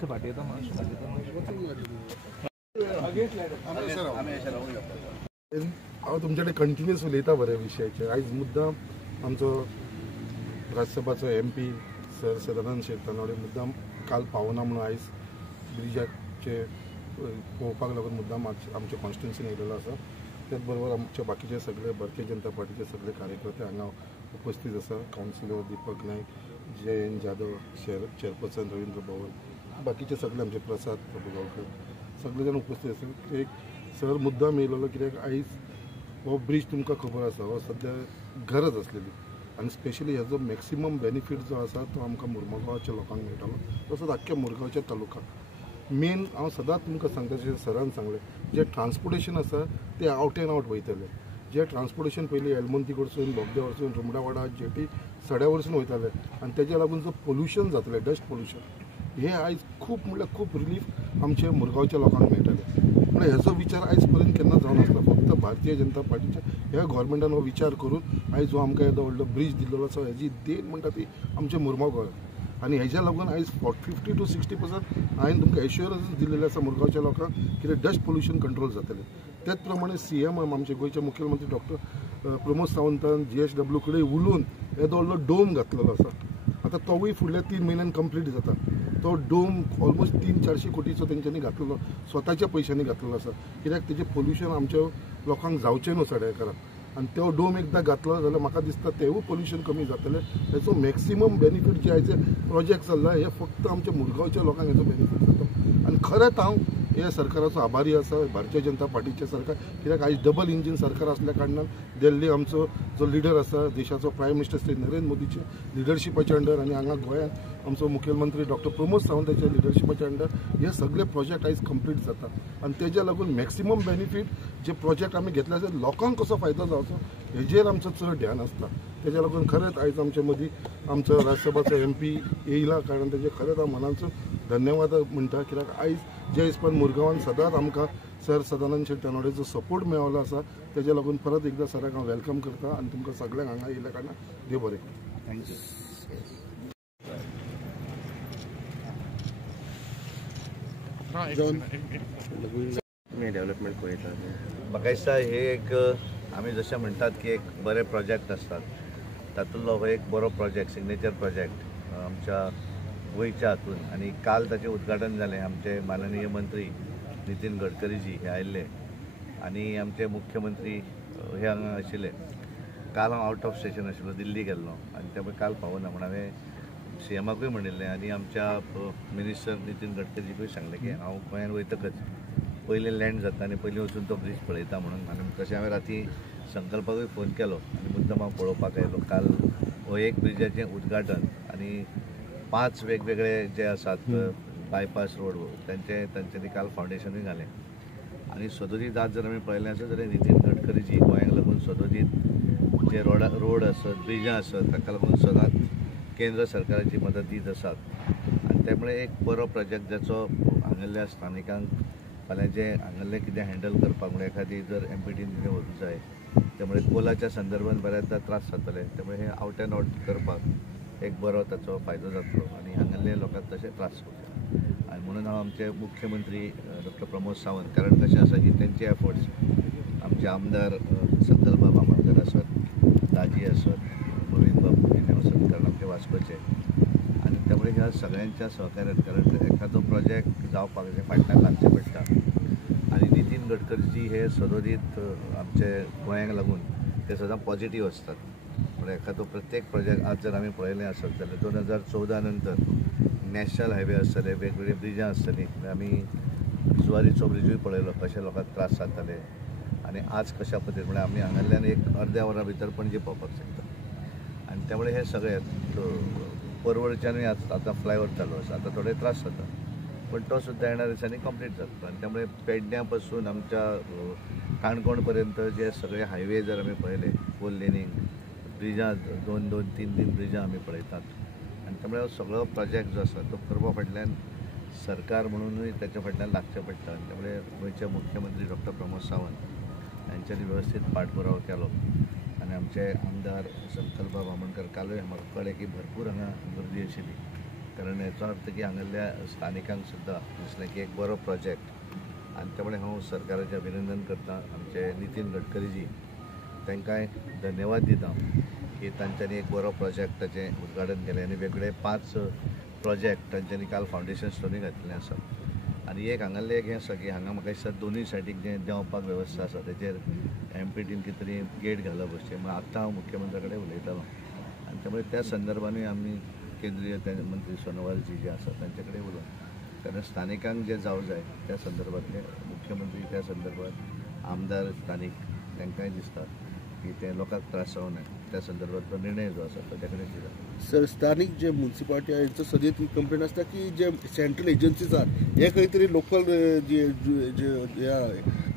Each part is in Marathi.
मातशें फाटी येता हांव तुमचे कडेन कंटिन्युअस उलयता बरे विशयाचे। आयज मुद्दाम आमचो राज्यसभाचो MP सर सदानंद शेट तानोडे मुद्दाम काल पावना म्हणून आयज ब्रिजाचे पळोवपाक लागून मुद्दाम आमच्या कॉन्स्टिट्युन्सीन येयलेलो आसा। त्याच बरोबर आमचे बाकीचे सगळे भारतीय जनता पार्टीचे सगळे कार्यकर्ते हांगा उपस्थित आसा। काउन्सिलर दीपक नायक, जयंत जाधव, चेअरपर्सन रवींद्र भवन, बाकीचे सगळे आमचे प्रसाद प्रभुगांवकर सगळे जाण उपस्थित आसा। एक सर मुद्दाम येयलेलो कित्याक आयज हो ब्रिज तुमकां खबर आसा हो सद्या गरज आसलेली आनी स्पेशली हेजो मॅक्सिमम बेनिफीट जो आसा तो आमकां मुरमुगांवच्या लोकांक मेळटलो, तसोच आख्ख्या मुरगांवच्या तालुक्याक। मेन हांव सदांच तुमकां सांगता जशें सरान सांगलें जे ट्रान्सपोर्टेशन आसा ते आवट एंड आवट वयतले। जे ट्रान्सपोर्टेशन पयलीं एलमंती कडसून बोगद्या वरसून रुमडावाडा जेटी सड्या वरसून वयताले आनी तेज्या लागून जो पोल्युशन जातलें डस्ट पोल्युशन हे आयज खूब म्हणल्यार खूब रिलीफ आमच्या मुरगांवच्या लोकांक मेळटले। म्हणल्यार हेजो विचार आयज पर्यंत केन्ना जावन आसता। फक्त भारतीय जनता पार्टीच्या ह्या गोवोरमेंटान हो विचार करून आयज जो आमकां येदो व्हडलो ब्रिज दिल्लो आसा हेजी देण म्हणटा ती आमच्या मुरगांव गोंयांत आनी हेज्या लागून आयज 50 to 60% हांवें तुमकां एश्युरन्स दिल्लेले आसा मुरगांवच्या लोकांक कितें डस्ट पोल्युशन कंट्रोल जातलें। त्याच प्रमाणे CM आमचे गोंयचे मुख्यमंत्री डॉक्टर प्रमोद सावंतान GSW कडेन उलोवन येदो व्हडलो डोम घातलेलो आसा। आतां तोवूय फुडल्या 3 म्हयन्यान कंप्लीट जाता। तो डोम ऑलमोस्ट 300-400 कोटीचो तेंच्यांनी घातलेलो स्वताच्या पयशांनी घातलेलो आसा कित्याक तेजें पोल्युशन आमच्या लोकांक जावचें न्हू सड्याकाराक। आनी तो डोम एकदां घातलो जाल्यार म्हाका दिसता तेवूय पोल्युशन कमी जातलें। हेजो मॅक्सिमम बेनिफीट जे आयचे प्रोजेक्ट चल्ला हे फक्त आमच्या मुरगांवच्या लोकांक हेजो बेनिफीट जाता। आनी खरेंच हांव ह्या सरकाराचो आभारी आसा भारतीय जनता पार्टीचे सरकार कित्याक आयज डबल इंजीन सरकार आसल्या कारणान दिल्ली आमचो जो लिडर आसा देशाचो प्रायम मिनिस्टर श्री नरेंद्र मोदीचे लिडरशिपाच्या अंडर आनी हांगा गोंयांत आमचो मुख्यमंत्री डॉक्टर प्रमोद सावंताच्या लिडरशिपाच्या अंडर हे सगळे प्रोजेक्ट आयज कंप्लीट जाता आनी तेज्या लागून मॅक्सिमम बेनिफीट जे प्रोजेक्ट आमी घेतले आसा लोकांक कसो फायदो जावचो हेजेर आमचो चड ध्यान आसता। तेज्या लागून खरेंच आयज आमच्या मदीं आमचो राज्यसभाचो MP येयला कारण तेजे खरेंच हांव मनाचो धन्यवाद म्हणटा कित्याक आयज जे हिसपान मुरगांवान सदांच आमकां सर सदानंद शेट तानोडेचो सपोर्ट मेळ्ळो आसा तेज्या लागून परत एकदां सराक हांव वेलकम करता आनी तुमकां सगळ्यांक हांगा येयल्या कारणान देव बरें करूं। थँक्यू। डेव्हलपमेंट पळयता म्हाका दिसता हे एक आमी जशें म्हणटात की एक बरे प्रोजेक्ट आसतात तातूंतलो हो एक बरो प्रोजेक्ट सिग्नेचर प्रोजेक्ट आमच्या गोंयच्या हातून आनी काल ताचें उद्घाटन जालें। आमचे माननीय मंत्री नितीन गडकरीजी हे आयिल्ले आनी आमचे मुख्यमंत्री हे हांगा आशिल्ले। काल हांव आउट ऑफ स्टेशन आशिल्लो दिल्ली गेल्लो आनी त्यामुळे काल पावना म्हण हांवें CMाकूय म्हणिल्लें आनी आमच्या मिनिस्टर नितीन गडकरीजीकूय सांगलें की हांव गोंयांत वयतकच पयलीं लँड जाता आनी पयलीं वचून तो ब्रिज पळयता म्हणून आनी तशें हांवें राती संकल्पाकूय फोन केलो आनी मुद्दम हांव पळोवपाक आयलो। काल हो एक ब्रिजाचें उद्घाटन आनी 5 वेगवेगळे जे आसात बायपास रोड तांच्यांनी काल फावंडेशनूय घालें आनी सदोदीत आज जर आमी पळयलें आसत जाल्यार नितीन गडकरीजी गोंयांक लागून सदोदीत जे रोड आसत ब्रिजां आसत ताका लागून सदांच केंद्र सरकाराची मदत दीत आसात आनी त्यामुळे एक बरो प्रोजेक्ट जाचो हांगासरल्या स्थानिकांक फाल्यां जे हांगासरलें कितें हँडल करपाक म्हणजे एखादी जर MPटीन कितें व्हरूंक जाय त्यामुळे कोलाच्या संदर्भात बऱ्याचदा त्रास जातले त्यामुळे हे आउट एंड आउट करपाक एक बरो ताचो फायदो जातलो आनी हांगासरल्या लोकांक तशें त्रास जावचे आनी म्हणून हांव आमचे मुख्यमंत्री डॉक्टर प्रमोद सावंत कारण कशें आसा की तेंचे एफर्ट्स आमचे आमदार संकल्प बाबा आमदार आसत दाजी आसत गोविंद बाबू कितें आसत कारण आमचे वास्कोचे आनी त्यामुळे ह्या सगळ्यांच्या सहकार्यान कारण एखादो प्रोजेक्ट जावपाक जे फाटल्यान लागचें पडटा आनी नितीन गडकरीजी हे सदोदीत आमचे गोंयांक लागून ते सदां पॉझिटिव्ह आसतात। म्हणजे एखादो प्रत्येक प्रोजेक्ट आज जर आमी पळयलें आसत जाल्यार 2014 नंतर नॅशनल हायवे आसतले वेगवेगळी ब्रिजां आसतलीं आमी जुवारीचो ब्रिजूय पळयलो कशे लोकांक त्रास जाताले आनी आज कशा पद्दतीन म्हणजे आमी हांगासरल्यान एक अर्द्या वरा भितर पणजे पावपाक शकता आनी त्यामुळे हे सगळे परवडच्यानूय आतां फ्लायओवर चालू आसा आतां थोडे त्रास जाता पण तो सुद्दां येणाऱ्या दिसांनी कंप्लीट जातलो आनी त्यामुळे पेडण्यां पासून आमच्या काणकोण पर्यंत जे सगळे हायवे जर आमी पळयले 4 लेनींग ब्रिजां 2-3 ब्रिजां आमी पळयतात आनी त्यामुळे सगळो प्रोजेक्ट जो आसा तो करपा फाटल्यान सरकार म्हणूनय ताच्या फाटल्यान लागचें पडटा आनी त्यामुळे गोंयचे मुख्यमंत्री डॉक्टर प्रमोद सावंत हांच्यांनी वेवस्थीत पाठपुरावो केलो आनी आमचे आमदार संकल्प बामणकर कालूय म्हाका कळ्ळें की भरपूर हांगा गर्दी आशिल्ली कारण याचो अर्थ की हांगासरल्या स्थानिकांक सुद्दां दिसलें की एक बरो प्रोजेक्ट आनी त्यामुळे हांव सरकाराचें अभिनंदन करता आमचे नितीन गडकरीजी तांकांय धन्यवाद दिता की तांच्यांनी एक बरो प्रोजेक्टाचें उद्घाटन केलें आनी वेगळे 5 प्रोजेक्ट तांच्यांनी काल फावंडेशन स्टोनी घातलेलें आसा आनी एक हांगासरलें एक हें आसा की हांगा म्हाका दिसता दोनूय सायडीक जें देंवपाक वेवस्था आसा तेजेर एमपीटीन कितें तरी गेट घालप अशें म्हण आतां हांव मुख्यमंत्र्या कडेन उलयतालो आनी त्यामुळे त्या संदर्भानूय आमी केंद्रीय मंत्री सोनोवालजी जे आसा तांचे कडेन उलोवन कारण स्थानिकांक जे जावं जाय त्या संदर्भांतले मुख्यमंत्री त्या संदर्भात आमदार स्थानिक तांकांय दिसता की ते लोकांक त्रास जावं नये त्या संदर्भातलो निर्णय जो आसा तो त्या कडेन दिला. सर स्थानिक जे म्युन्सिपालिटी आहे यांचं सदैव कंप्लेंट असता की जे सेंट्रल एजन्सीज आहात हे काहीतरी लोकल जे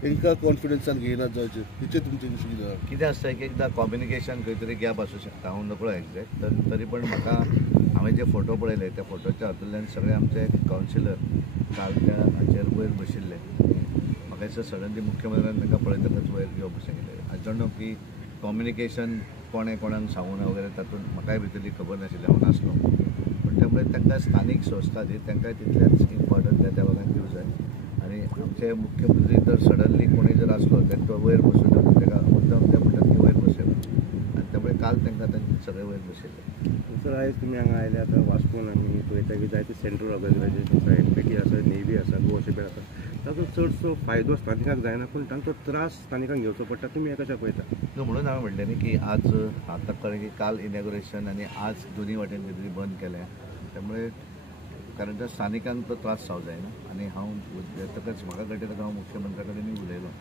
तांकां कॉन्फिडन्सान घेयनात जावचे हेचे तुमचे विशयी कितें आसता एक एकदां कॉम्युनिकेशन खंय तरी गॅप आसूं शकता हांव नकळो एक्झॅक्ट तर तरी पण म्हाका हांवें जे फोटो पळयले त्या फोटोच्या हातूंतल्यान सगळे आमचे कावन्सिलर काल त्या हाचेर वयर बशिल्ले म्हाका दिसता सडनली मुख्यमंत्र्यान तांकां पळयतकच वयर घेवप अशें केलें आय डोंट नो की कॉम्युनिकेशन कोणें कोणाक सांगूं ना वगैरे तातूंत म्हाकाय भितरली खबर नाशिल्ली हांव नासलो पण त्यामुळे तांकां स्थानीक संस्था जी तांकांय तितल्याच इम्पॉर्टंट त्या भागात दिवं जाय आनी आमचे मुख्यमंत्री जर सडनली कोणी जर आसलो तर तो वयर बसून येवन ताका मुद्दाम ते म्हणटात की वयर बसय आनी त्यामुळे काल तांकां तांचे सगळे वयर बसयले. सर आयज तुमी हांगा आयले आतां वास्कोन आमी पळयता की जायते सेंट्रल ऑर्गनायझेशन आसा एमपीटी आसा नेव्ही आसा गोवा शिबीर आसा ताचो चडसो फायदो स्थानिकांक जायना पूण तांचो त्रास स्थानिकांक घेवचो पडटा तुमी हे कशें पळयता. म्हणून हांवें म्हणलें न्ही की आज आतां कळ्ळें की काल इनॉग्रेशन आनी आज दोनूय वाटेन कितें तरी बंद केलें त्यामुळे कारण त्या स्थानिकांक तो त्रास जावं जायना आनी हांव येतकच म्हाका कळटा हांव मुख्यमंत्र्या कडेनूय उलयलो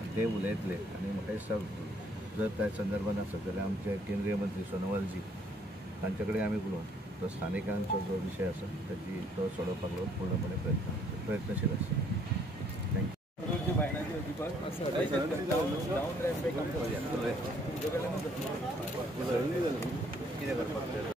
आनी ते उलयतले आनी म्हाका दिसता जर त्या संदर्भान आसत जाल्यार आमचे केंद्रीय मंत्री सोनोवालजी तांचे कडेन आमी उलोवन तो स्थानिकांचो जो विशय आसा ताची तो सोडोवपाक लागून पूर्णपणे प्रयत्नशील आसा. थँक्यू.